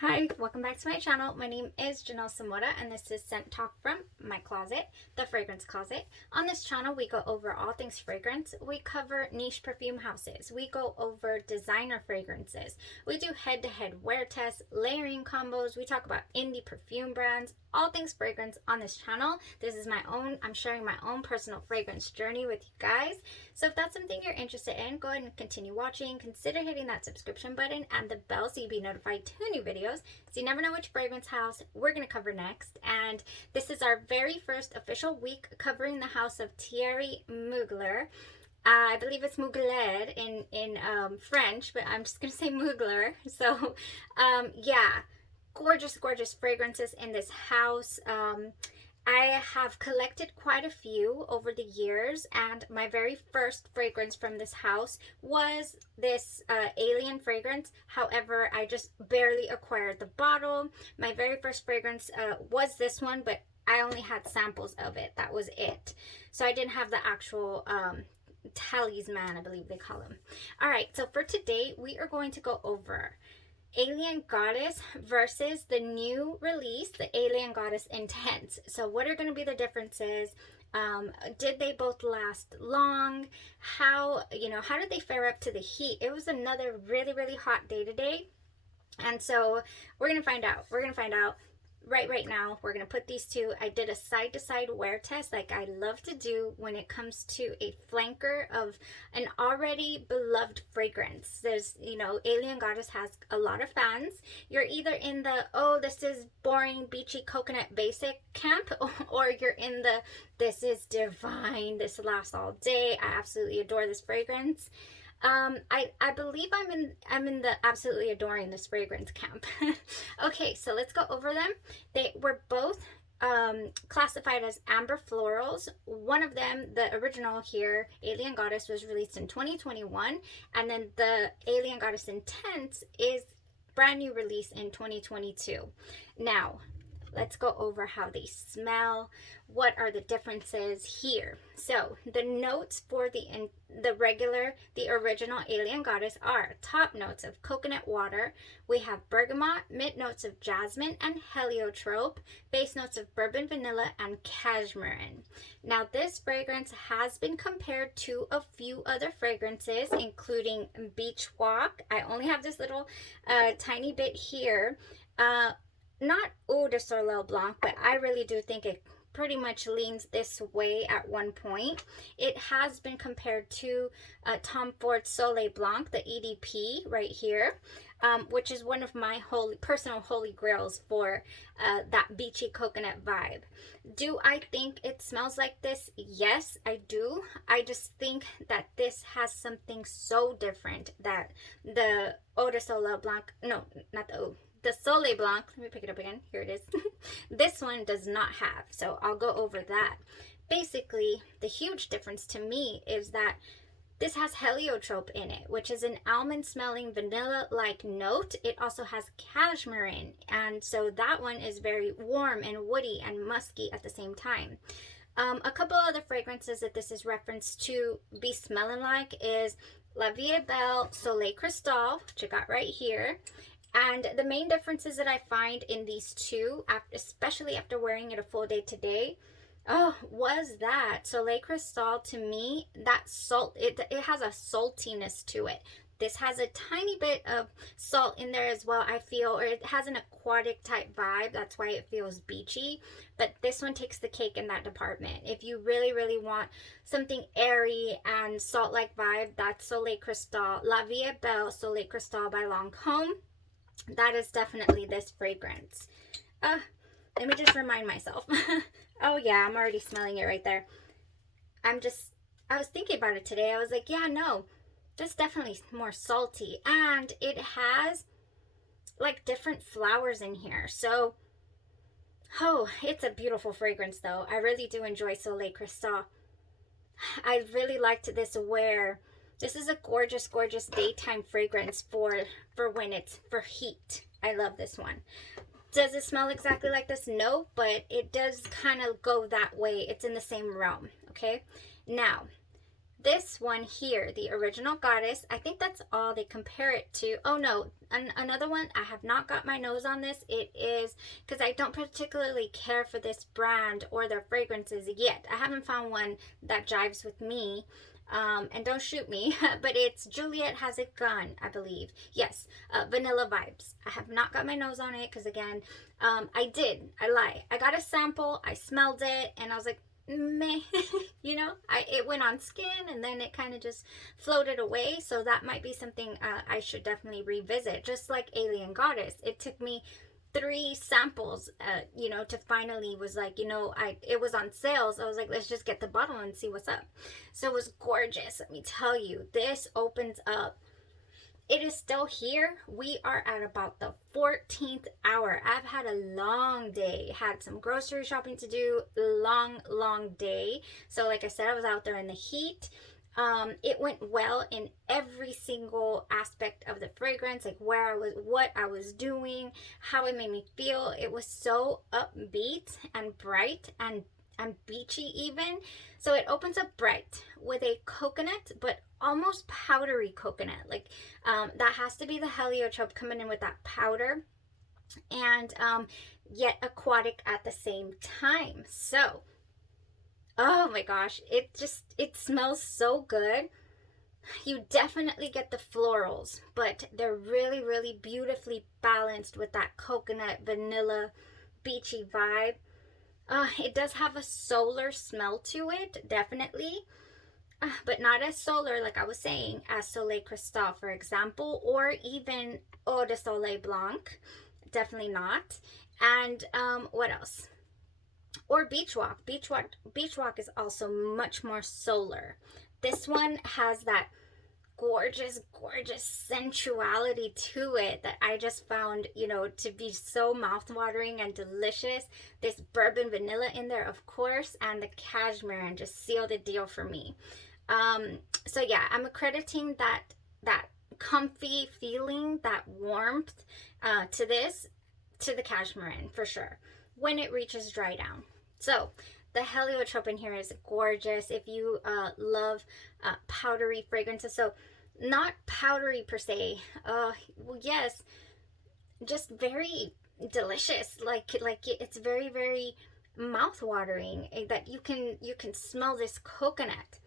Hi, welcome back to my channel. My name is Janelle Samora and this is Scent Talk from my closet, the fragrance closet. On this channel, we go over all things fragrance. We cover niche perfume houses. We go over designer fragrances. We do head-to-head wear tests, layering combos. We talk about indie perfume brands, all things fragrance on this channel. This is I'm sharing my own personal fragrance journey with you guys. So if that's something you're interested in, go ahead and continue watching. Consider hitting that subscription button and the bell so you'll be notified to new videos. So you never know which fragrance house we're going to cover next. And this is our very first official week covering the house of Thierry Mugler. I believe it's Mugler in French, but I'm just going to say Mugler. So yeah, gorgeous fragrances in this house. I have collected quite a few over the years, and my very first fragrance from this house was this alien fragrance. However, I just barely acquired the bottle. My very first fragrance was this one, but I only had samples of it. That was it. So I didn't have the actual talisman, I believe they call them. All right, so for today, we are going to go over Alien Goddess versus the new release, the Alien Goddess Intense. So what are going to be the differences? Did they both last long? How did they fare up to the heat? It was another really hot day today. And so we're going to find out. We're going to find out right now. We're going to put these two. I did a side-to-side wear test like I love to do when it comes to a flanker of an already beloved fragrance. There's, Alien Goddess has a lot of fans. You're either in the, oh, this is boring, beachy coconut basic camp, or you're in the, this is divine, this lasts all day. I absolutely adore this fragrance. I believe I'm in the absolutely adoring this fragrance camp. Okay, so let's go over them. They were both classified as amber florals. One of them, the original here, Alien Goddess, was released in 2021, and then the Alien Goddess Intense is brand new release in 2022. Now, let's go over how they smell. What are the differences here? So the notes for the original Alien Goddess are top notes of coconut water. We have bergamot, mid notes of jasmine and heliotrope, base notes of bourbon, vanilla, and cashmere. Now this fragrance has been compared to a few other fragrances, including Beach Walk. I only have this little tiny bit here. Not Eau de Soleil Blanc, but I really do think it pretty much leans this way at one point. It has been compared to Tom Ford's Soleil Blanc, the EDP right here, which is one of my personal holy grails for that beachy coconut vibe. Do I think it smells like this? Yes, I do. I just think that this has something so different that the Eau de Soleil Blanc, no, not the Eau, the Soleil Blanc, let me pick it up again, here it is. This one does not have, so I'll go over that. Basically, the huge difference to me is that this has heliotrope in it, which is an almond smelling vanilla-like note. It also has cashmere, and so that one is very warm and woody and musky at the same time. A couple other fragrances that this is referenced to be smelling like is La Vie Belle Soleil Cristal, which I got right here. And the main differences that I find in these two, especially after wearing it a full day today, was that Soleil Cristal, to me, that salt, it has a saltiness to it. This has a tiny bit of salt in there as well, I feel, or it has an aquatic type vibe. That's why it feels beachy. But this one takes the cake in that department. If you really want something airy and salt-like vibe, that's Soleil Cristal. La Vie Belle Soleil Cristal by Lancôme. That is definitely this fragrance. Let me just remind myself. Oh yeah, I'm already smelling it right there. I was thinking about it today. I was like, yeah, no, that's definitely more salty. And it has like different flowers in here. So, it's a beautiful fragrance though. I really do enjoy Soleil Cristal. I really liked this wear. This is a gorgeous daytime fragrance for when it's for heat. I love this one. Does it smell exactly like this? No, but it does kind of go that way. It's in the same realm, okay? Now, This one here, the original Goddess, I think that's all they compare it to. Oh no, another one, I have not got my nose on this. It is, because I don't particularly care for this brand or their fragrances yet. I haven't found one that jives with me. And don't shoot me, but it's Juliet Has a Gun, I believe. Yes, Vanilla Vibes. I have not got my nose on it because, again, I lie. I got a sample, I smelled it, and I was like, meh, you know, it went on skin and then it kind of just floated away. So that might be something I should definitely revisit. Just like Alien Goddess, it took me 3 samples, you know, to finally was like, you know, it was on sales. I was like, let's just get the bottle and see what's up. So it was gorgeous. Let me tell you, this opens up. It is still here. We are at about the 14th hour. I've had a long day, had some grocery shopping to do, long day. So like I said, I was out there in the heat. It went well in every single aspect of the fragrance, like where I was, what I was doing, how it made me feel. It was so upbeat and bright and beachy even. So it opens up bright with a coconut, but almost powdery coconut. Like that has to be the heliotrope coming in with that powder, and yet aquatic at the same time. So oh my gosh, it smells so good. You definitely get the florals, but they're really beautifully balanced with that coconut, vanilla, beachy vibe. It does have a solar smell to it, definitely, but not as solar, like I was saying, as Soleil Cristal, for example, or even Eau de Soleil Blanc. Definitely not. And what else? Or Beach Walk. Beach Walk is also much more solar. This one has that gorgeous sensuality to it that I just found, you know, to be so mouthwatering and delicious. This bourbon vanilla in there, of course, and the cashmere, and just sealed the deal for me. So yeah, I'm accrediting that comfy feeling, that warmth to the cashmere for sure, when it reaches dry down. So the heliotrope in here is gorgeous. If you love powdery fragrances, so not powdery per se, well, yes, just very delicious. Like it's very mouth-watering, that you can smell this coconut.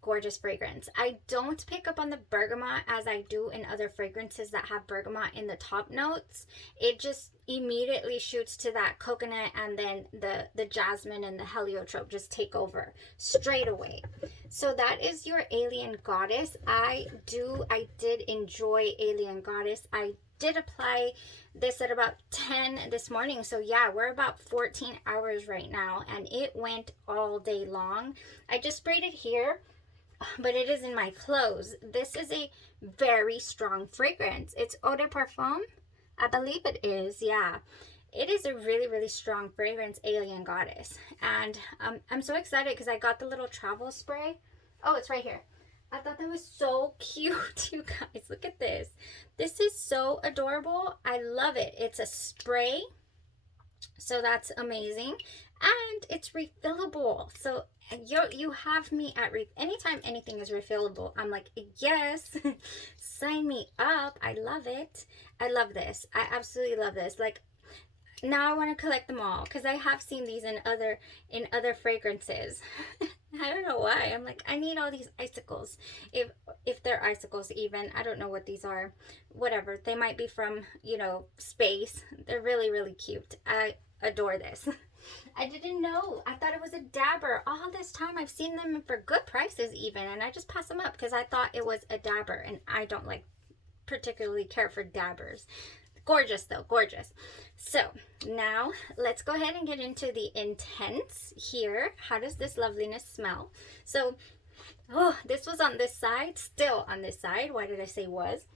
Gorgeous fragrance. I don't pick up on the bergamot as I do in other fragrances that have bergamot in the top notes. It just immediately shoots to that coconut, and then the jasmine and the heliotrope just take over straight away. So that is your Alien Goddess. I did enjoy Alien Goddess. I did apply this at about 10 this morning. So yeah, we're about 14 hours right now, and it went all day long. I just sprayed it here, but it is in my clothes. This is a very strong fragrance. It's Eau de Parfum, I believe it is. Yeah, it is a really strong fragrance, Alien Goddess. And I'm so excited because I got the little travel spray. Oh, it's right here. I thought that was so cute, you guys. Look at this. This is so adorable. I love it. It's a spray, so that's amazing. And it's refillable. So you have me at anytime anything is refillable, I'm like, yes, sign me up. I love it. I love this. I absolutely love this. Like, now I want to collect them all because I have seen these in other fragrances. I don't know why. I'm like, I need all these icicles. If they're icicles even. I don't know what these are. Whatever. They might be from, you know, space. They're really cute. I adore this. I didn't know. I thought it was a dabber. All this time I've seen them for good prices even, and I just pass them up because I thought it was a dabber, and I don't like particularly care for dabbers. Gorgeous though, gorgeous. So now let's go ahead and get into the intense here. How does this loveliness smell? So, oh, this was on this side, still on this side. Why did I say was?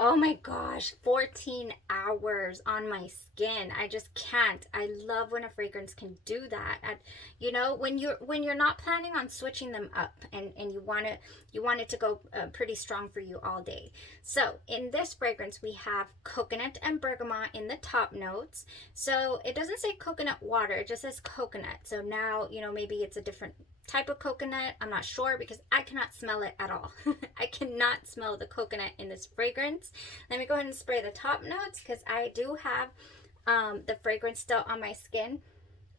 Oh my gosh, 14 hours on my skin. I just can't. I love when a fragrance can do that. And you know, when you're not planning on switching them up, and you want it to go pretty strong for you all day. So in this fragrance, we have coconut and bergamot in the top notes. So it doesn't say coconut water, it just says coconut. So now, you know, maybe it's a different type of coconut. I'm not sure because I cannot smell it at all. I cannot smell the coconut in this fragrance. Let me go ahead and spray the top notes because I do have the fragrance still on my skin.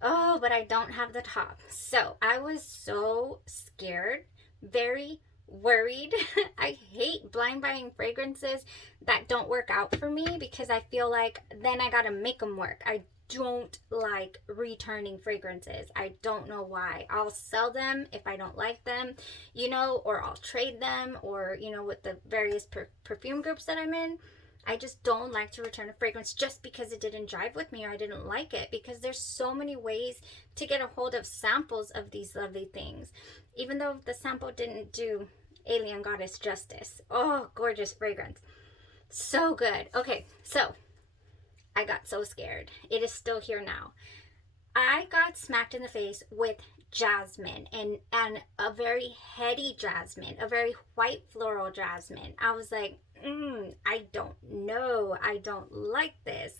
Oh, but I don't have the top. So I was so scared, very worried. I hate blind buying fragrances that don't work out for me because I feel like then I gotta make them work. I don't like returning fragrances. I don't know why. I'll sell them if I don't like them, you know, or I'll trade them, or, you know, with the various perfume groups that I'm in. I just don't like to return a fragrance just because it didn't jive with me or I didn't like it, because there's so many ways to get a hold of samples of these lovely things. Even though the sample didn't do Alien Goddess justice. Oh, gorgeous fragrance. So good. Okay, so I got so scared. It is still here now. I got smacked in the face with jasmine, and a very heady jasmine, a very white floral jasmine. I was like, I don't know. I don't like this.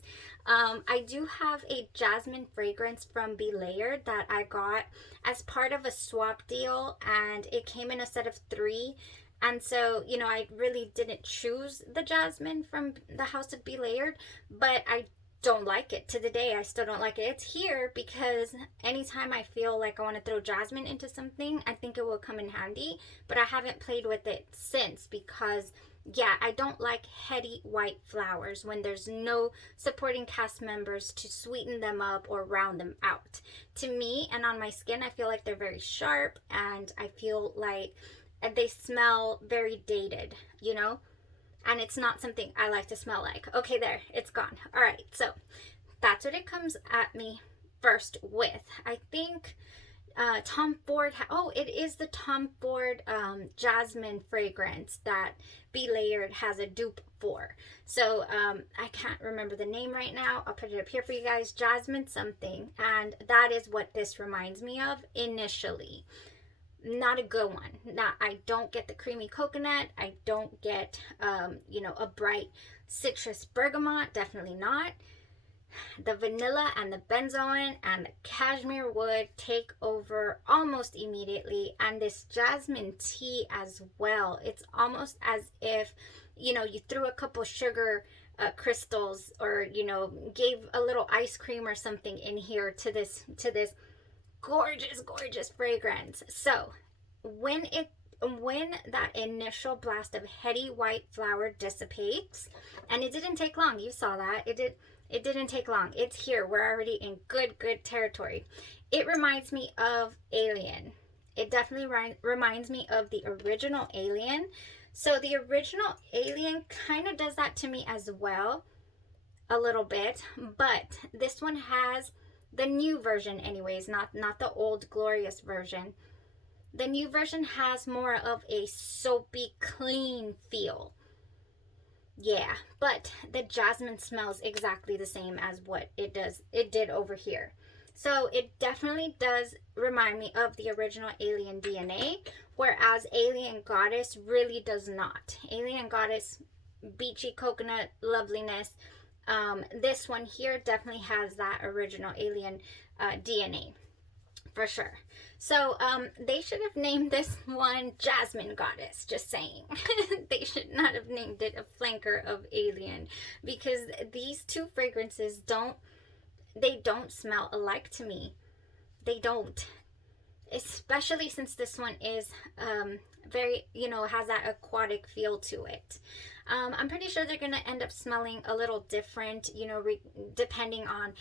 I do have a jasmine fragrance from Be Layered that I got as part of a swap deal, and it came in a set of 3. And so, you know, I really didn't choose the jasmine from the house of Be Layered, but I don't like it. To the day, I still don't like it. It's here because anytime I feel like I want to throw jasmine into something, I think it will come in handy, but I haven't played with it since because, yeah, I don't like heady white flowers when there's no supporting cast members to sweeten them up or round them out. To me and on my skin, I feel like they're very sharp, and I feel like they smell very dated, you know? And it's not something I like to smell like. Okay, there, it's gone. All right, so that's what it comes at me first with. I think Tom Ford, it is the Tom Ford jasmine fragrance that Be Layered has a dupe for. So I can't remember the name right now. I'll put it up here for you guys. Jasmine something. And that is what this reminds me of initially. Not a good one. Now, I don't get the creamy coconut. I don't get, you know, a bright citrus bergamot. Definitely not. The vanilla and the benzoin and the cashmere wood take over almost immediately. And this jasmine tea as well. It's almost as if, you know, you threw a couple sugar crystals, or, you know, gave a little ice cream or something in here to this gorgeous fragrance. So when that initial blast of heady white flower dissipates, and it didn't take long, you saw that, it didn't take long, it's here, we're already in good territory. It reminds me of Alien. It definitely reminds me of the original Alien. So the original Alien kind of does that to me as well, a little bit, but this one has the new version anyways, not the old glorious version. The new version has more of a soapy, clean feel. Yeah, but the jasmine smells exactly the same as what it did over here. So it definitely does remind me of the original Alien DNA, whereas Alien Goddess really does not. Alien Goddess, beachy coconut loveliness. This one here definitely has that original Alien DNA for sure. So they should have named this one Jasmine Goddess, just saying. They should not have named it a flanker of Alien, because these two fragrances don't smell alike to me. They don't. Especially since this one is very, you know, has that aquatic feel to it. I'm pretty sure they're going to end up smelling a little different, you know, depending on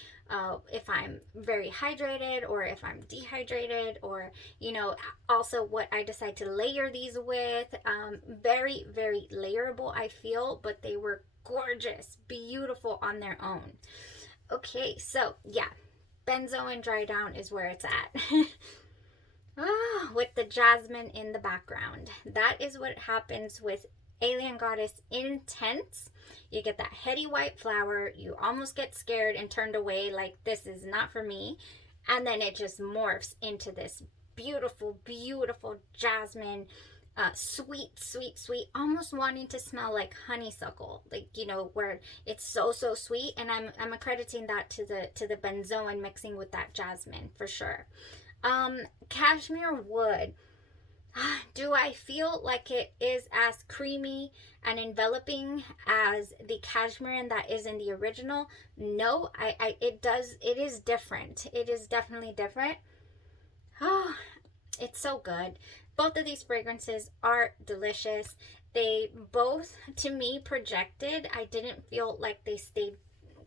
if I'm very hydrated or if I'm dehydrated, or, you know, also what I decide to layer these with. Very layerable, I feel, but they were gorgeous, beautiful on their own. Okay, so yeah, benzoin dry down is where it's at. With the jasmine in the background. That is what happens with Alien Goddess Intense. You get that heady white flower, you almost get scared and turned away like this is not for me, and then it just morphs into this beautiful jasmine, sweet, almost wanting to smell like honeysuckle, like, you know, where it's so sweet. And I'm accrediting that to the benzoin mixing with that jasmine for sure. Cashmere wood. Do I feel like it is as creamy and enveloping as the cashmere that is in the original? No, it is different. It is definitely different. Oh, it's so good. Both of these fragrances are delicious. They both, to me, projected. I didn't feel like they stayed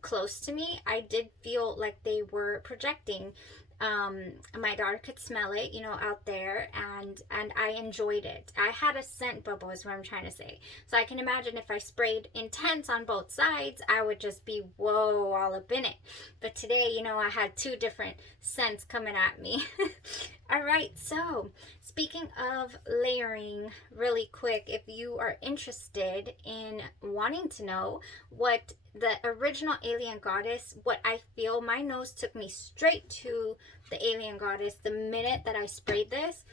close to me. I did feel like they were projecting. My daughter could smell it, out there, and I enjoyed it. I had a scent bubble, is what I'm trying to say. So I can imagine if I sprayed intense on both sides, I would just be whoa all up in it. But today, I had two different scents coming at me. All right, so speaking of layering, really quick, if you are interested in wanting to know what the original Alien Goddess, what I feel, my nose took me straight to the Alien Goddess the minute that I sprayed this.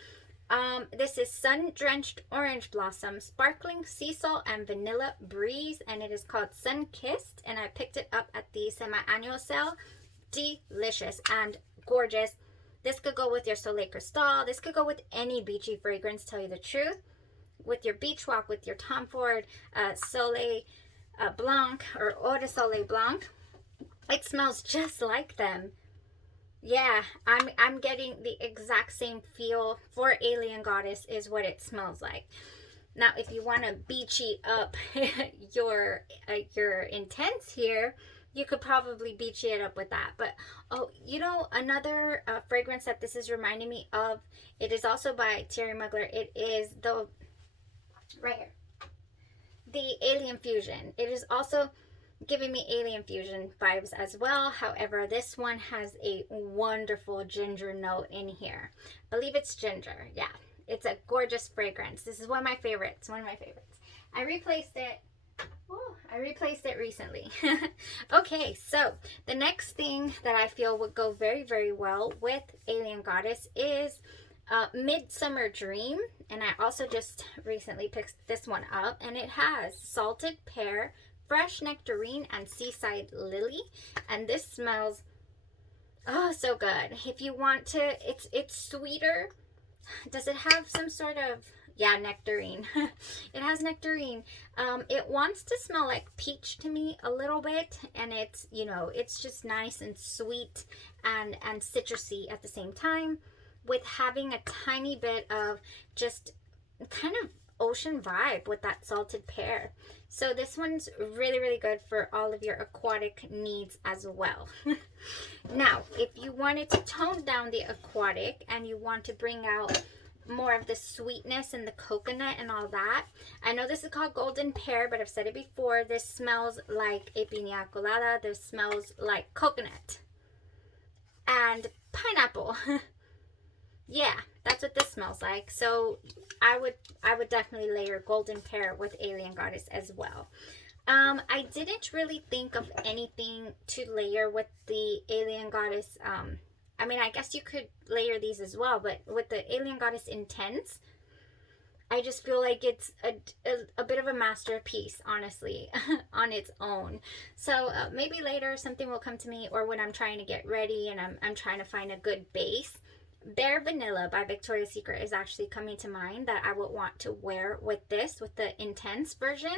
This is Sun Drenched Orange Blossom, Sparkling Sea Salt and Vanilla Breeze, and it is called Sun Kissed, and I picked it up at the semi-annual sale. Delicious and gorgeous. This could go with your Soleil Cristal. This could go with any beachy fragrance, tell you the truth. With your beach walk, with your Tom Ford Soleil Blanc or Eau de Soleil Blanc. It smells just like them. Yeah, I'm getting the exact same feel for Alien Goddess is what it smells like. Now, if you want to beachy up your intense here, you could probably beachy it up with that. But another fragrance that this is reminding me of, it is also by Thierry Mugler. It is right here, the Alien Fusion. It is also giving me Alien Fusion vibes as well. However, this one has a wonderful ginger note in here. I believe it's ginger. Yeah, it's a gorgeous fragrance. This is one of my favorites. I replaced it. Oh, I replaced it recently. Okay, so the next thing that I feel would go very, very well with Alien Goddess is Midsummer Dream. And I also just recently picked this one up, and it has salted pear, fresh nectarine, and seaside lily. And this smells so good. If you want to, it's sweeter. Does it have some sort of, yeah, nectarine. It has nectarine. It wants to smell like peach to me a little bit, and it's, it's just nice and sweet and citrusy at the same time, with having a tiny bit of just kind of ocean vibe with that salted pear. So this one's really, really good for all of your aquatic needs as well. Now, if you wanted to tone down the aquatic and you want to bring out more of the sweetness and the coconut and all that, I know this is called golden pear, but I've said it before, this smells like a piña colada. This smells like coconut and pineapple. Yeah, that's what this smells like. So I would definitely layer golden pear with Alien Goddess as well. I didn't really think of anything to layer with the Alien Goddess. I mean, I guess you could layer these as well, but with the Alien Goddess Intense, I just feel like it's a bit of a masterpiece, honestly, on its own. So maybe later something will come to me, or when I'm trying to get ready and I'm trying to find a good base. Bare Vanilla by Victoria's Secret is actually coming to mind that I would want to wear with this, with the Intense version.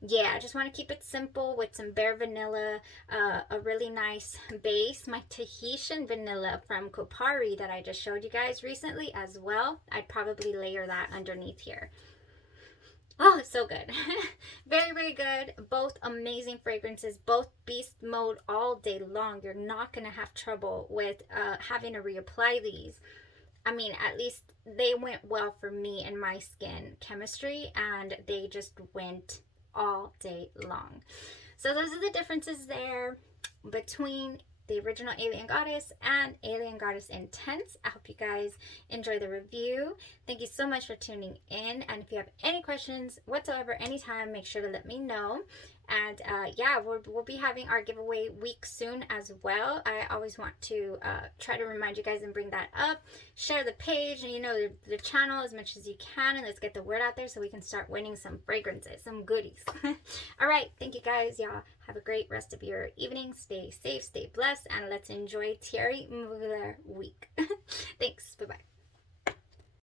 Yeah, I just want to keep it simple with some Bare Vanilla, a really nice base. My Tahitian Vanilla from Kopari that I just showed you guys recently as well. I'd probably layer that underneath here. Oh, so good. Very, very good. Both amazing fragrances, both beast mode all day long. You're not going to have trouble with having to reapply these. I mean, at least they went well for me and my skin chemistry, and they just went all day long. So those are the differences there between the original Alien Goddess and Alien Goddess Intense. I hope you guys enjoy the review. Thank you so much for tuning in. And if you have any questions whatsoever, anytime, make sure to let me know. And yeah, we'll be having our giveaway week soon as well. I always want to try to remind you guys and bring that up. Share the page and, you know, the channel as much as you can, and let's get the word out there so we can start winning some fragrances, some goodies. All right, thank you guys. Y'all have a great rest of your evening. Stay safe, stay blessed, and let's enjoy Thierry Mugler week. Thanks. Bye-bye.